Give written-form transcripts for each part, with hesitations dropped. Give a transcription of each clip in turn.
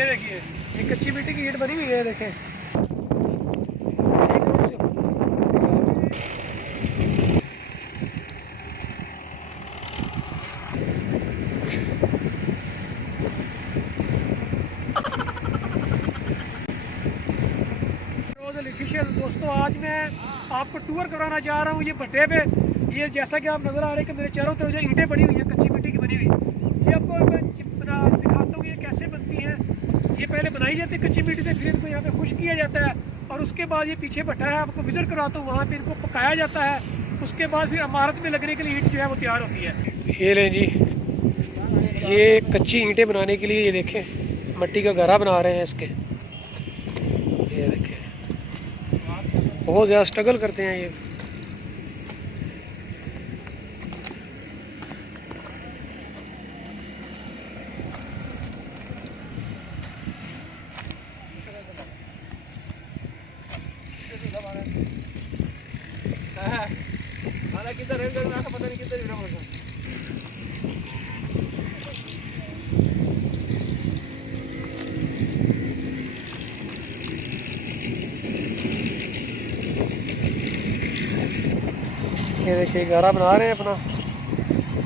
ये देखिए ये कच्ची मिट्टी की ईंट बनी हुई है, देखें। दोस्तों आज मैं आपको टूर कराना चाह रहा हूँ ये भट्टे पे। ये जैसा कि आप नज़र आ रहे हैं कि मेरे चारों तरफ जो ईंटें बनी हुई हैं कच्ची मिट्टी की बनी हुई, ये आपको मैं दिखाता हूँ ये कैसे बनती हैं। ये पहले बनाई जाती है कच्ची मिट्टी से, फिर इनको यहाँ पे खुश किया जाता है और उसके बाद ये पीछे भट्टा है, आपको विजिट कराता हूँ, वहाँ पे इनको पकाया जाता है। उसके बाद फिर इमारत में लगने के लिए ईंट जो है वो तैयार होती है। ये लें जी, ये कच्ची ईंटें बनाने के लिए ये देखें मिट्टी का घड़ा बना रहे हैं इसके। ये देखें बहुत ज़्यादा स्ट्रगल करते हैं ये। किधर है पता नहीं किधर ये देखिए गारा बना रहे हैं अपना।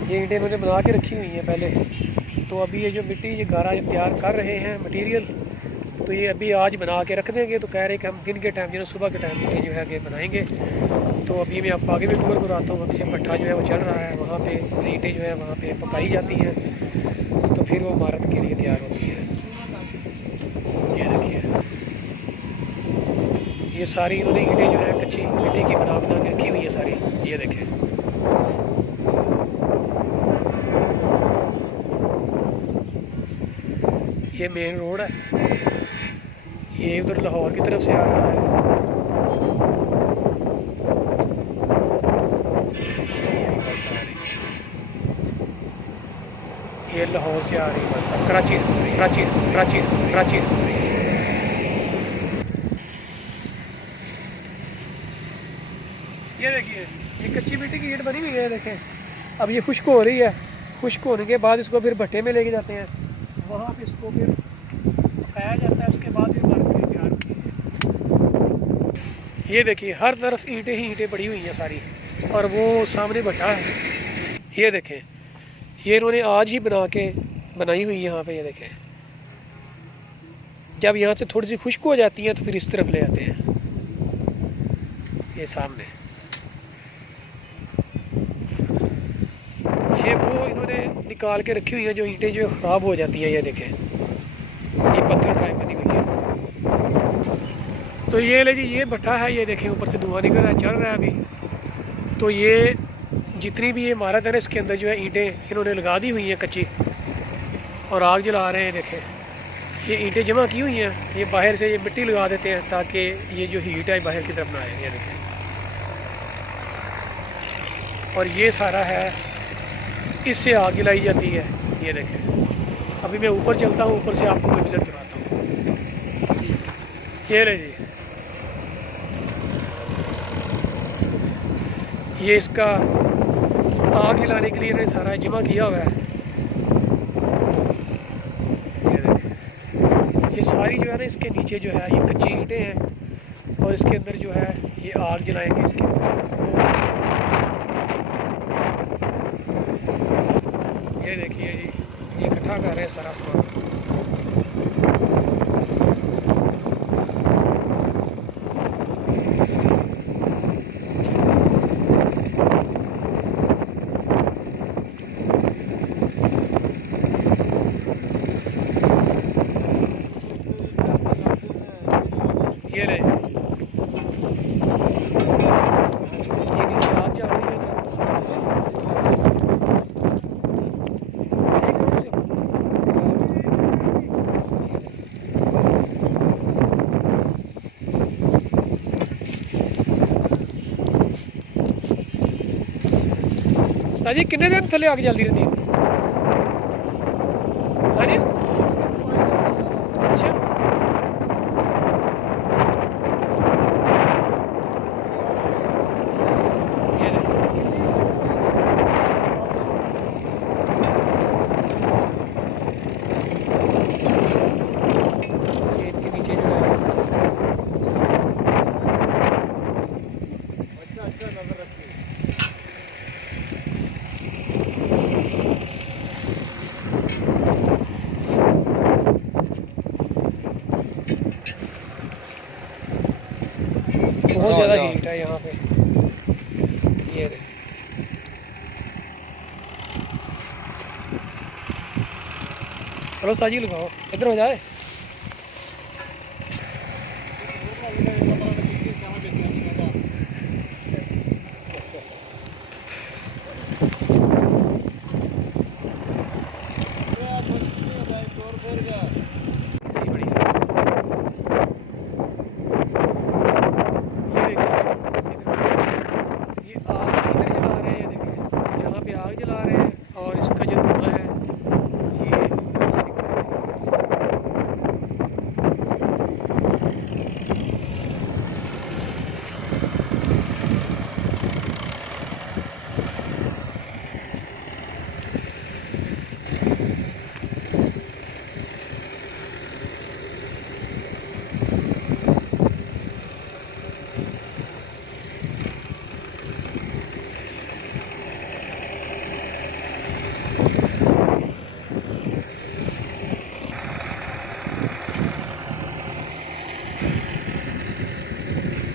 ये ईंटें इन्होंने बना के रखी हुई हैं पहले, तो अभी ये जो मिट्टी ये गारा तैयार कर रहे हैं मटेरियल, तो ये अभी आज बना के रख देंगे। तो कह रहे हैं कि हम दिन के टाइम जो सुबह के टाइम ईंटें जो है कि बनाएंगे। तो अभी मैं आपको आगे भी टूर कराता हूँ। अभी भट्ठा जो है वो चल रहा है, वहाँ पे ईंटें जो है वहाँ पे पकाई जाती हैं, तो फिर वो इमारत के लिए तैयार होती है। ये देखिए ये सारी इन्होंने ईंटें जो है कच्ची मिट्टी की बना के रखी हुई है सारी। ये देखें ये मेन रोड है, ये उधर लाहौर की तरफ से आ रहा है। ये लाहौर से आ रही है बस, कराची कराची कराची कराची। ये देखिए ये कच्ची मिट्टी की ईंट बनी हुई है, देखें। अब ये खुश्क हो रही है, खुश्क होने के बाद इसको फिर भट्टे में लेके जाते हैं, वहाँ पे इसको फिर पकाया जाता है। उसके बाद फिर इमारत के लिए तैयार होती है। ये देखिए हर तरफ ईंटें ही ईंटें पड़ी हुई हैं सारी, और वो सामने भट्टा है। ये देखें ये इन्होंने आज ही बना के बनाई हुई है यहाँ पे। ये देखें जब यहाँ से थोड़ी सी खुश्क हो जाती है तो फिर इस तरफ ले आते हैं। ये सामने ये वो इन्होंने निकाल के रखी हुई है जो ईंटें जो ख़राब हो जाती हैं। ये देखें ये पत्थर टाइप बनी हुई है। तो ये ले जी ये भट्टा है, ये देखें ऊपर से धुआं निकल रहा है, चल रहा है अभी। तो ये जितनी भी ये इमारत है ना इसके अंदर जो है ईंटें इन्होंने लगा दी हुई हैं कच्ची, और आग जला रहे हैं। देखें ये ईंटें जमा की हुई हैं, ये बाहर से ये मिट्टी लगा देते हैं ताकि ये जो हीट है बाहर की तरफ ना आए। ये देखें और ये सारा है, इससे आग जलाई जाती है। ये देखें अभी मैं ऊपर चलता हूँ, ऊपर से आपको मैं विजिट कराता हूँ। ये ले जी ये इसका आग जलाने के लिए इन्होंने सारा जमा किया हुआ है। ये देखें ये सारी जो है ना इसके नीचे जो है ये कच्ची ईंटें हैं, और इसके अंदर जो है ये आग जलाएंगे इसके अंदर। ये देखिए जी ये इकट्ठा कर रहे हैं सारा सामान। ये ले ये नीचे आग जल रही है। जी किन्ने दिन थले आग जल्दी रहती है? हाँ जी अच्छा चलो साजी लगाओ, इधर हो जाए। सही बढ़िया। ये आग इधर जला रहे हैं, देखिए यहाँ पे आग जला रहे हैं और इसका जो धुआं है ये ऐसे निकल रहा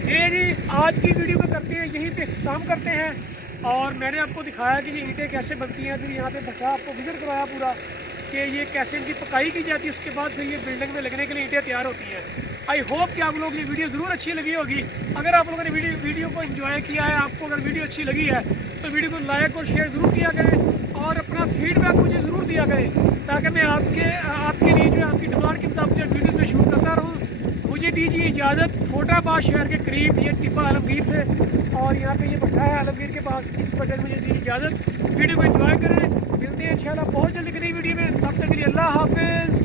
ये जी आज की वीडियो में करते हैं, यहीं पे काम करते हैं। और मैंने आपको दिखाया कि ये ईंटें कैसे बनती हैं, फिर यहाँ पे भट्टा आपको विजिट करवाया पूरा कि ये कैसे इनकी पकाई की जाती है, उसके बाद फिर ये बिल्डिंग में लगने के लिए ईंटें तैयार होती हैं। आई होप कि आप लोग ये वीडियो ज़रूर अच्छी लगी होगी। अगर आप लोगों ने वीडियो को एंजॉय किया है, आपको अगर वीडियो अच्छी लगी है तो वीडियो को लाइक और शेयर ज़रूर किया करें और अपना फीडबैक मुझे ज़रूर दिया करें, ताकि मैं आपके लिए जो है आपकी डिमांड के मुताबिक जो वीडियोज़ में शूट करता रहूँ। मुझे दीजिए इजाज़त फैसलाबाद शहर के करीब ये टिब्बा आलमगीर से, और यहाँ पे ये भट्टा है आलमगीर के पास, इस वजह से मुझे दीजिए इजाज़त। वीडियो को एंजॉय करें, मिलते हैं इंशाल्लाह बहुत जल्दी की नई वीडियो में। तब तक के लिए अल्लाह हाफिज़।